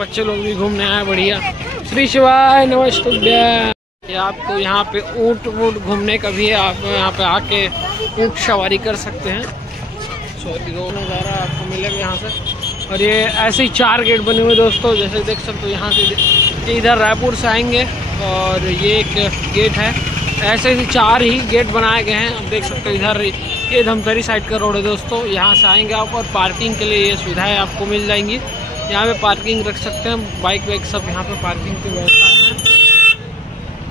बच्चे लोग भी घूमने आए बढ़िया। श्री शिवाय नमस्तुभ्यं। आपको यहाँ पे ऊँट वूट घूमने का भी है, आप यहाँ पे आके ऊँट सवारी कर सकते हैं। सॉरी रोड नज़ारा आपको मिलेगा यहाँ से। और ये ऐसे ही 4 गेट बने हुए दोस्तों, जैसे देख सकते हो। यहाँ से इधर रायपुर से आएंगे और ये एक गेट है। ऐसे ही 4 ही गेट बनाए गए हैं। आप देख सकते हो इधर ये धमतरी साइड का रोड है दोस्तों। यहाँ से आएंगे आप और पार्किंग के लिए ये सुविधाएँ आपको मिल जाएंगी। यहाँ पे पार्किंग रख सकते हैं, बाइक वाइक सब यहाँ पे पार्किंग की व्यवस्था है।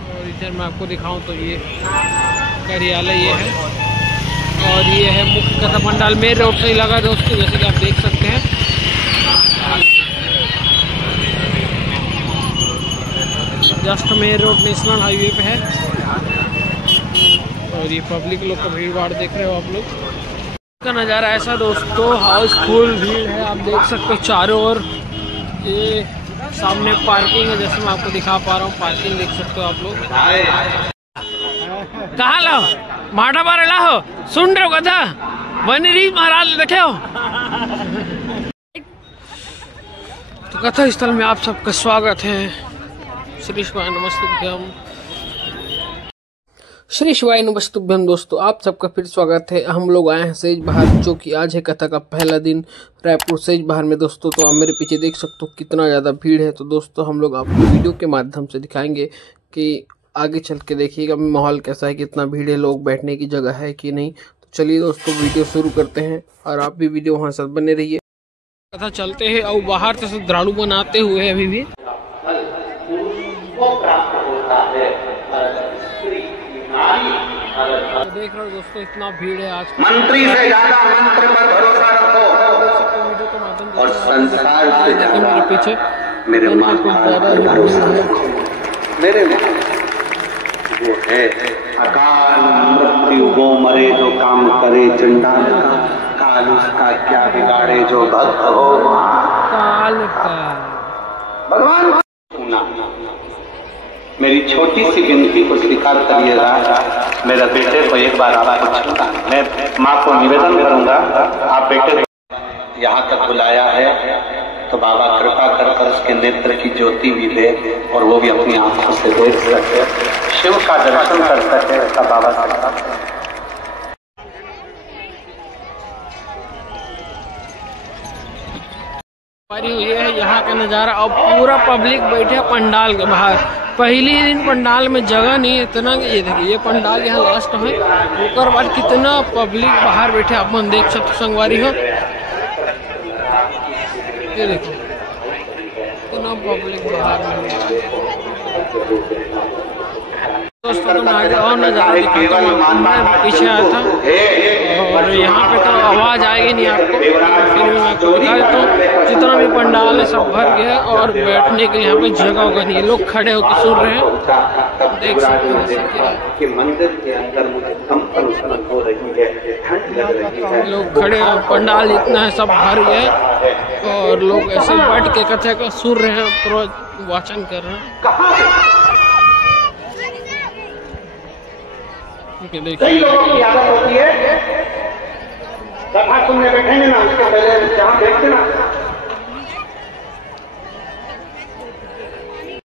और इधर मैं आपको दिखाऊं तो ये कार्यालय ये है और ये है मुख्य कथा पंडाल। मेन रोड से ही लगा दोस्तों, जैसे कि आप देख सकते हैं। Just main road national highway पे है और ये पब्लिक लोग का भीड़ भाड़ देख रहे हो आप लोग का नज़ारा ऐसा दोस्तों। हाउसफुल भीड़ है, आप देख सकते हो चारों ओर। ये सामने पार्किंग है, जैसे मैं आपको दिखा पा रहा हूँ। पार्किंग देख सकते हो आप लोग। कहाँ लाओ माटा बार लाओ, सुन रहे हो कथा बनी रही महाराज देखे हो। तो कथा स्थल में आप सबका स्वागत है। श्री शिवाय नमस्तुभ्यं। श्री शिवाय नमस्तुभ्यं दोस्तों, आप सबका फिर स्वागत है। हम लोग आए हैं सेज बहार, जो कि आज है कथा का पहला दिन रायपुर सेज बहार में दोस्तों। तो आप मेरे पीछे देख सकते हो कितना ज़्यादा भीड़ है। तो दोस्तों हम लोग आपको वीडियो के माध्यम से दिखाएंगे कि आगे चल के देखिएगा माहौल कैसा है, कितना भीड़ है, लोग बैठने की जगह है कि नहीं। तो चलिए दोस्तों वीडियो शुरू करते हैं और आप भी वीडियो वहाँ साथ बने रहिए। कथा चलते हैं और बाहर से श्रद्धालु बनाते हुए अभी भी तो देख रहे हो दोस्तों इतना भीड़ है आज। मंत्री से ज्यादा मंत्र पर भरोसा रखो और संसार से ज्यादा मेरे पीछे मेरे माँ पर भरोसा रखो। मेरे माँ वो है अकाल मृत्यु, वो मरे जो काम करे चंडाल का, काल उसका क्या बिगाड़े जो भक्त हो काल का। भगवान सुना, मेरी छोटी सी विनती को स्वीकार करिएगा। मेरे बेटे को एक बार आप छूना, मैं माँ को निवेदन करूंगा। आप बेटे यहाँ तक बुलाया है तो बाबा कृपा कर उसके नेत्र की ज्योति भी दे और वो भी अपनी आंखों से देख सके, शिव का दर्शन कर सके। ऐसा बाबा से ये है यहाँ का नज़ारा। और पूरा पब्लिक बैठे पंडाल के बाहर। पहली दिन पंडाल में जगह नहीं है इतना। ये देखिए ये पंडाल यहाँ लास्ट है, उसके बाद कितना पब्लिक बाहर बैठे आप मन देख सकते संगवारी हो। ये देखो कितना पब्लिक बाहर में। दोस्तों तुम आगे और नज़ारा दिखाता हूँ। मैं पीछे आया था और यहाँ पे तो आवाज़ आएगी नहीं आपको, फिर भी मैं आपको दिखा देता हूँ। जितना भी पंडाल है सब भर गया है और बैठने के यहाँ पे जगह होगा नहीं। लोग खड़े होकर सुन रहे हैं, देख सकते हैं कि मंदिर के अंदर मुझे कंपन हो रही है, ठंड लग रही है। लोग खड़े, पंडाल इतना है सब भर गया और लोग ऐसे बैठ के कथा का सुन रहे हैं, पूरा वाचन कर रहे हैं। कई लोगों की आदत होती है कथा सुनने बैठेंगे ना, उसके पहले जहाँ देखते ना